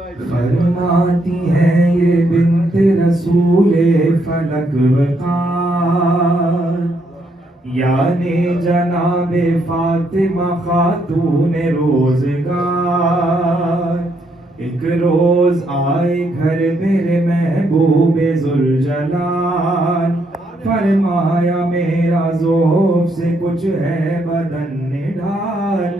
فرماتی ہیں یہ بنت رسول فلک وقار، یعنی جناب فاطمہ خاتون روزگار۔ ایک روز آئے گھر میرے محبوب ذوالجلال، فرمایا میرا ذوق سے کچھ ہے بدن نڈھال،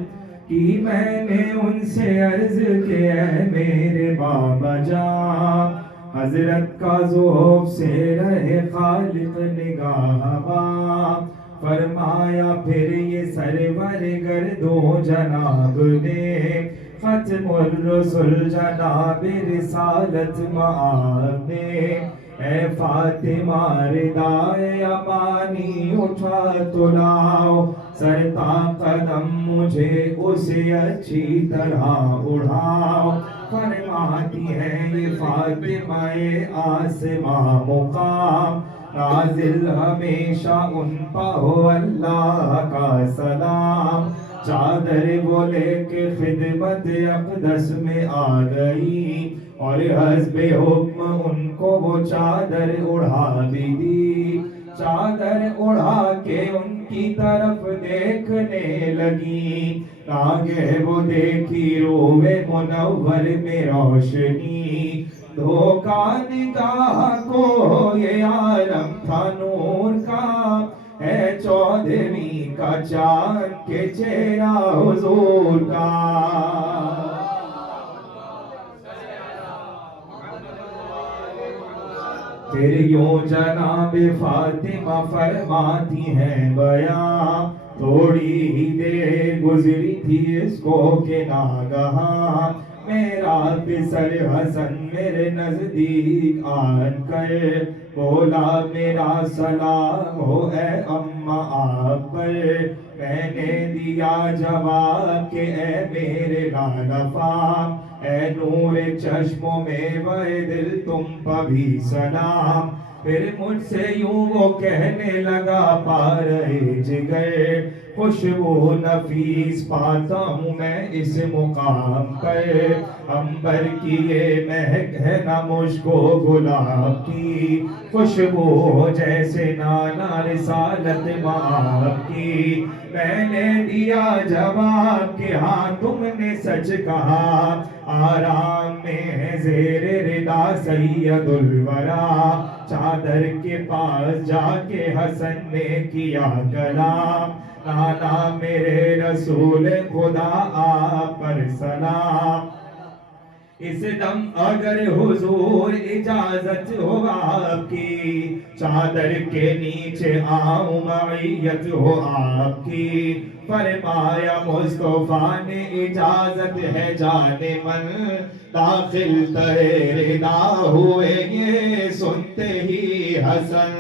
کی میں نے ان سے عرض کیا ہے میرے بابا جان، حضرت کا ذوق سے رہے خالق نگاہ باں، فرمایا پھر یہ سرور گردو جناب نے ختم الرسل جناب رسالت معاب نے، اے فاطمہ ردائے امانی اٹھا تو لاؤ، سر تا قدم مجھے اسے اچھی طرح اڑاؤ، فرماتی ہے یہ فاطمہ آسماں مقام، نازل ہمیشہ ان پہ ہو اللہ کا سلام، چادر وہ لے کے خدمت اقدس میں آ گئی، اور حسب حکم ان کو وہ چادر اڑا بھی دی، چادر اڑا کے ان کی طرف دیکھنے لگی، آگے وہ دیکھی روئے منور میں روشنی، دھوکا نگاہ کو یہ عالم تھا نور کا، ہے 14ویں کا چاند کے چہرہ حضور کا۔ پھر یوں جناب فاطمہ فرماتی ہیں بیان، تھوڑی ہی دیر گزری تھی اس کو کہ ناگہاں میرا پسر حسن میرے نزدیک آن کر بولا میرا سلام ہو اے اماں آپ پر، میں نے دیا جواب کہ اے میرے لالفام، اے نور چشموں میں وے دل تم پہ بھی سلام، پھر مجھ سے یوں وہ کہنے لگا پارے جگر، خوشبو نفیس پاتا ہوں میں اس مقام پر، عنبر کی یہ مہک ہے نہ مشک و گلاب کی، خوشبو جیسے نانا رسالت مآب کی، میں نے دیا جواب کہ ہاں تم نے سچ کہا، آرام میں ہے زیر ردا سید الورا، چادر کے پاس جا کے حسن نے کیا کلام، نانا میرے رسول خدا آپ پر سلام، اس دم اگر حضور اجازت ہو آپ کی، چادر کے نیچے آؤں معیت ہو آپ کی، فرمایا مصطفیٰ نے اجازت ہے جانے من، داخل تہے ردا ہوئے یہ سنتے ہی حسن۔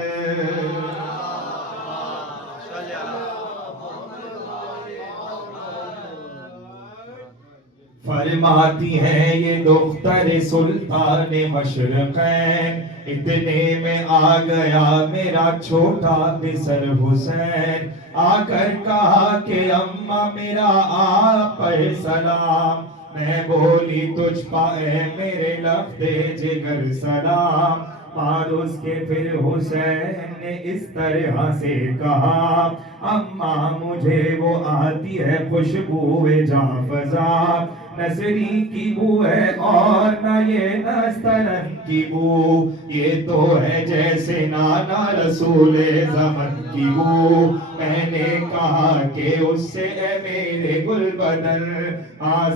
فرماتی ہیں یہ دختر سلطان مشرقین، اتنے میں آ گیا میرا چھوٹا پسر حسین، آ کر کہا کہ اماں میرا آپ پر سلام، میں بولی تجھ پا اے میرے لفظ جگر سلام، بعد اس کے پھر حسین نے اس طرح سے کہا، اماں مجھے وہ آتی ہے خوشبو جاں فضا، نصری کی بو ہے اور نہ یہ نسترن کی بو، یہ تو ہے جیسے نانا رسول زمن کی بو، میں نے کہا کہ اس سے اے میرے گل بدن،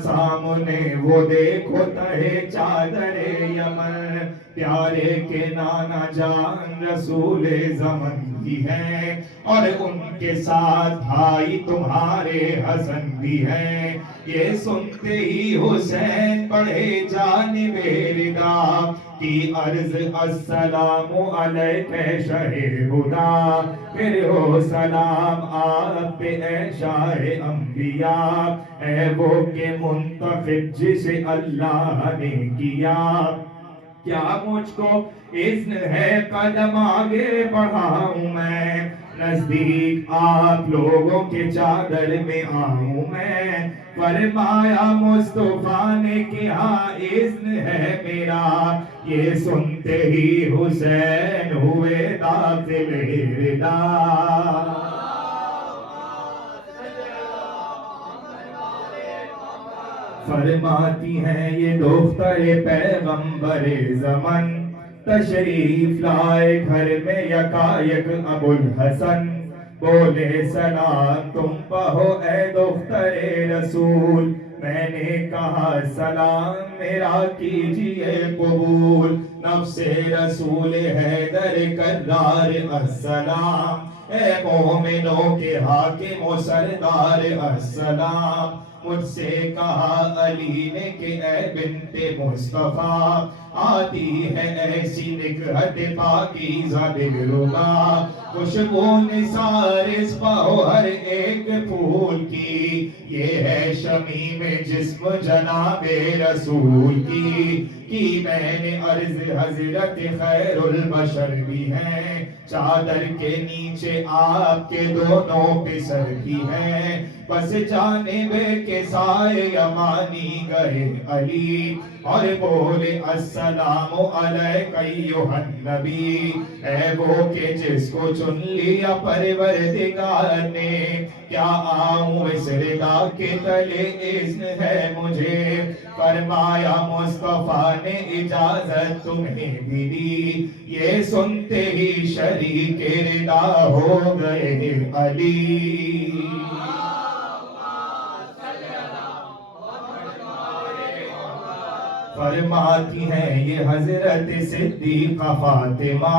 سامنے وہ دیکھو تہے چادر یمن، پیارے کے نانا جان رسول زمن بھی ہیں، اور ان کے ساتھ بھائی تمہارے حسن بھی ہیں، یہ سنتے ہی حسین بڑھے جانب ردا، کی عرض السلام علیک شہ ہدا، پھر ہو سلام آپ پہ اے شاہ انبیاء، اے وہ کہ منتخب جسے اللہ نے کیا، کیا مجھ کو اذن ہے قدم آگے بڑھاؤں میں، نزدیک آپ لوگوں کے چادر میں آؤں میں، فرمایا مصطفیٰ نے کہ ہاں اذن ہے میرا، یہ سنتے ہی حسین ہوئے داخل ردا۔ فرماتی ہیں یہ دختر پیغمبر زمن، تشریف لائے گھر میں یکایک ابو الحسن، بولے سلام تم پہو اے دختر رسول، میں نے کہا سلام میرا کیجئے قبول، نفس رسول حیدر کرار السلام، اے مومنوں کے حاکم و سردار السلام، مجھ سے کہا علی نے کہ اے بنت مصطفیٰ، آتی ہے ایسی نکہت پاکیزہ دلربا، خوشبو نثار اس پاؤ ہر ایک پھول کی، یہ ہے شمیم جسم جناب رسول کی میں نے عرض حضرت خیر البشر بھی ہیں، چادر کے نیچے آپ کے دونوں پسر بھی ہیں، بس جانب کے سائے یمانی گئے علی، اور بولے السلام علیک ایھا النبی، اے وہ کہ جس کو چن لیا پروردگار نے، کیا آؤں اس ردا کے تلے اذن ہے مجھے، فرمایا مصطفیٰ نے اجازت تمہیں بھی دی، یہ سنتے ہی شریک ردا ہو گئے علی۔ فرماتی ہیں یہ حضرت صدیقہ فاطمہ،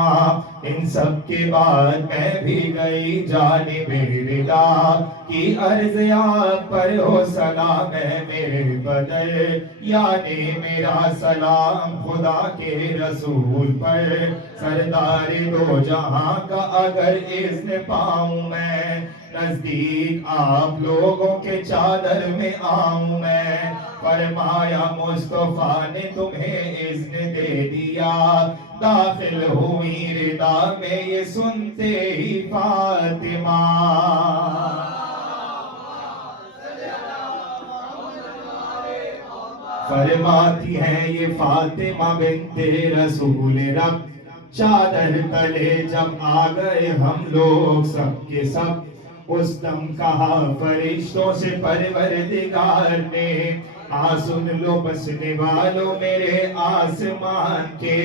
ان سب کے بعد میں بھی گئی جانب ردا کی، عرض آپ پر ہو سلام ہے میرے بدر، یعنی میرا سلام خدا کے رسول پر، سردار دو جہاں کا اگر اذن پاؤں میں، نزدیک آپ لوگوں کے چادر میں آؤں میں، فرمایا مصطفیٰ نے تمہیں اذن دے دیا، داخل ہوئی ردا میں یہ سنتے ہی فاطمہ، فرماتی ہیں یہ فاطمہ بنت رسول رب، چادر تلے جب آ گئے ہم لوگ سب کے سب، اس دم کہا فرشتوں سے پروردگار نے، سن لو بسنے والوں میرے آسمان کے،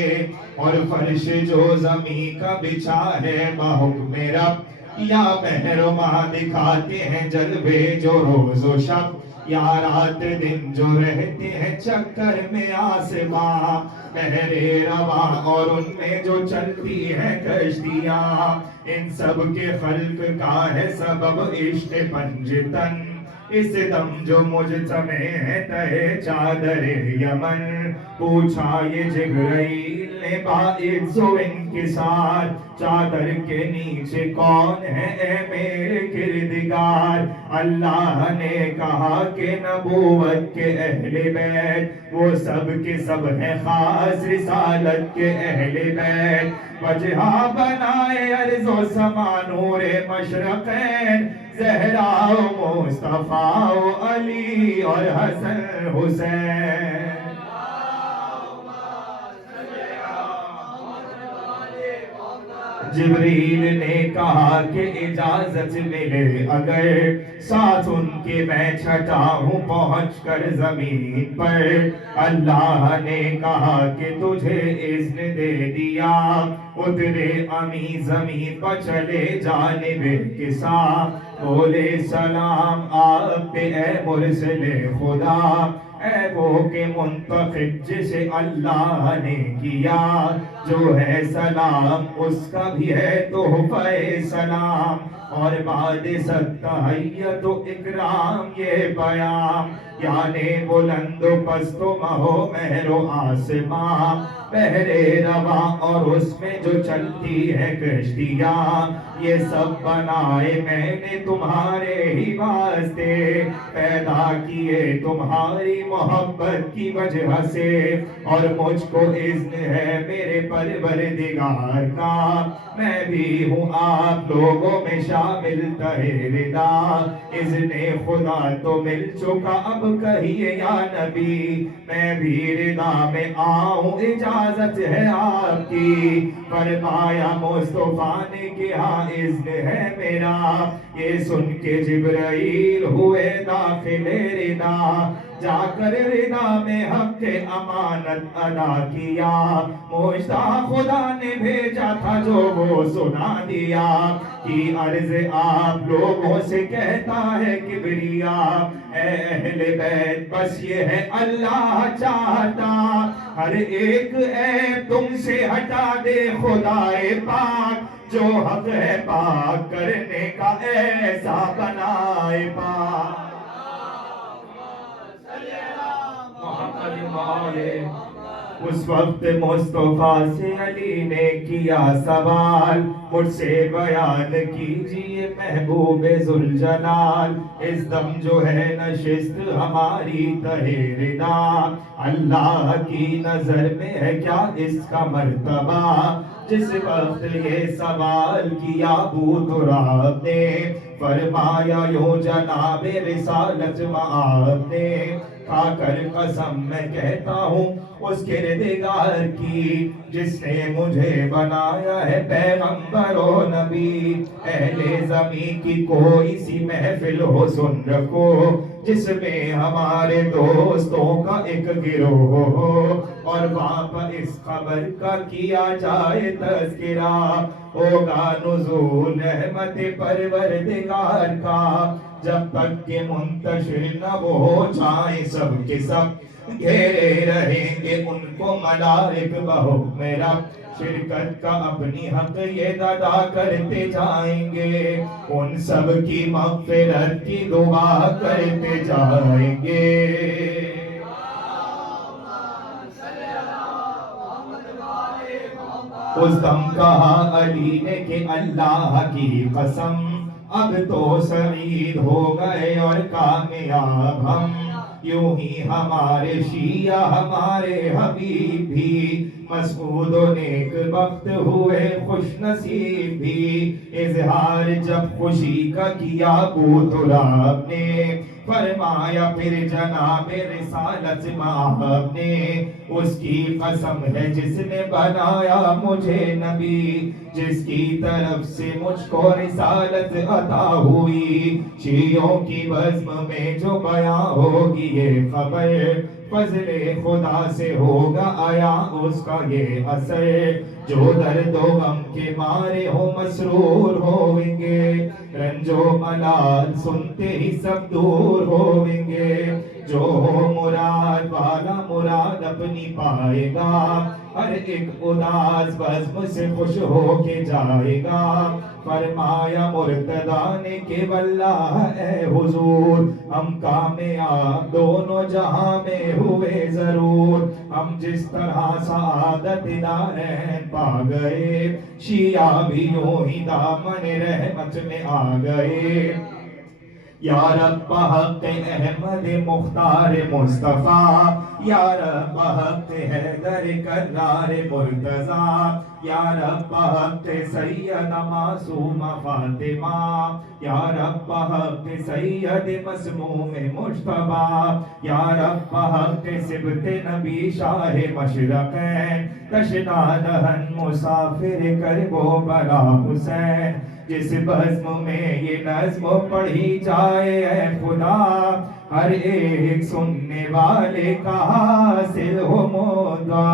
اور فرش جو زمین کا بچھا ہے بحکم رب، یا مہرماں دکھاتے ہیں جلوے جو روز و شب، یا رات دن جو رہتے ہیں چکر میں آسماں، بحر رواں اور ان میں جو چلتی ہیں کشتیاں، ان سب کے خلق کا ہے سبب عشق پنجتن، اس دم جو مجتمع ہے تہے چادر یمن، پوچھا یہ جبرائیل نے باعث و انکسار، چادر کے نیچے کون ہے اے میرے کردگار، اللہ نے کہا کہ نبوت کے اہل بیت وہ سب کے سب ہیں خاص رسالت کے اہل بیت، وجہہ بنائے ارض و سما نور مشرقین، زہرا و مصطفیٰ و علی اور حسن حسین، جبریل نے کہا کہ اجازت ملے اگر ساتھ ان کے میں چھٹا ہوں پہنچ کر زمین پر، اللہ نے کہا کہ تجھے اذن دے دیا، اترے امی زمین پر چلے جانب کسا، بولے سلام آپ پہ اے مرسل خدا، اے وہ کہ منتخب جسے اللہ نے کیا، جو ہے سلام اس کا بھی ہے تحفہ سلام، اور بعد ست تحیت و اکرام یہ پیام، یعنی بلند و پست و مہ و مہر و آسماں، بحرے رواں اور اس میں جو چلتی ہے کشتیاں، یہ سب بنائے میں نے تمہارے ہی واسطے، پیدا کیے تمہاری محبت کی وجہ سے، اور مجھ کو اذن ہے میرے پروردگار کا، میں بھی ہوں آپ لوگوں میں شامل تہے ردا، اذن خدا تو مل چکا اب کہیے یا نبی، میں بھی ردا میں آؤں اجازت ہے آپ کی، فرمایا مصطفیٰ نے کہ ہاں اذن ہے میرا، یہ سن کے جبرائیل ہوئے داخل ردا، جا کر ردا میں حق امانت ادا کیا، مجھتا خدا نے بھیجا تھا جو وہ سنا دیا، کی عرض آپ لوگوں سے کہتا ہے کبریا، اے اہل بیت بس یہ ہے اللہ چاہتا، ہر ایک عیب تم سے ہٹا دے خدائے پاک، جو حق ہے پاک کرنے کا ایسا بنائے پاک، اس وقت مصطفیٰ سے علی نے کیا سوال، مجھ سے بیان کیجئے محبوب ذوالجلال، اس دم جو ہے نشست ہماری تہے ردا، اللہ کی نظر میں ہے کیا اس کا مرتبہ، جس وقت یہ سوال کیا ابو تراب نے، فرمایا یوں جناب رسالت مآب نے، کھا کر قسم میں کہتا ہوں اس کردگار کی، جس نے مجھے بنایا ہے پیغمبر و نبی، اہل زمین کی کوئی سی محفل ہو سن رکھو، جس میں ہمارے دوستوں کا ایک گروہ ہو، اور وہاں پر اس خبر کا کیا جائے تذکرہ، ہوگا نزول رحمت پروردگار کا، جب تک کہ منتشر نہ ہو جائیں سب کے سب، گھیرے رہیں گے ان کو ملائک بحکم رب، شرکت کا اپنی حق یہ ادا کرتے جائیں گے، ان سب کی مغفرت کی دعا کرتے جائیں گے۔ اس دم کہا علی نے کہ اللہ کی قسم، اب تو سعید ہو گئے اور کامیاب ہم، یوں ہی ہمارے شیعہ ہمارے حبیب بھی، مسعود و نیک بخت ہوئے خوش نصیب بھی، اظہار جب خوشی کا کیا ابو تراب نے، فرمایا پھر جناب رسالت مآب نے، اس کی قسم ہے جس نے بنایا مجھے نبی، جس کی طرف سے مجھ کو رسالت عطا ہوئی، شیعوں کی بزم میں جو بیاں ہوگی یہ خبر، فضل خدا سے ہوگا آیا اس کا یہ اثر، جو درد و غم کے مارے ہو مسرور ہوئیں گے، رنج و ملال سنتے ہی سب دور ہوئیں گے، جو ہو مراد والا مراد اپنی پائے گا، ہر ایک اداس بزم سے خوش ہو کے جائے گا، فرمایا مرتضیٰ نے کہ واللہ اے حضور، ہم کامیاب دونوں جہاں میں ہوئے ضرور، ہم جس طرح سعادت دارین پا گئے، شیعہ بھی یوں ہی دامن رحمت میں آ گئے، یا رب حق احمد مختار مصطفیٰ، یا رب حق حیدر کرار مرتضیٰ، یا رب حق سید معصوم فاطمہ، یا رب حق سید مسموم مجتبیٰ، یا رب حق سبط نبی شاہ مشرقین، تشنا دہن مسافر کرب و بلا حسین، جس بزم میں یہ نظم پڑھی جائے اے خدا، ہر ایک سننے والے کا حاصل ہو مودا۔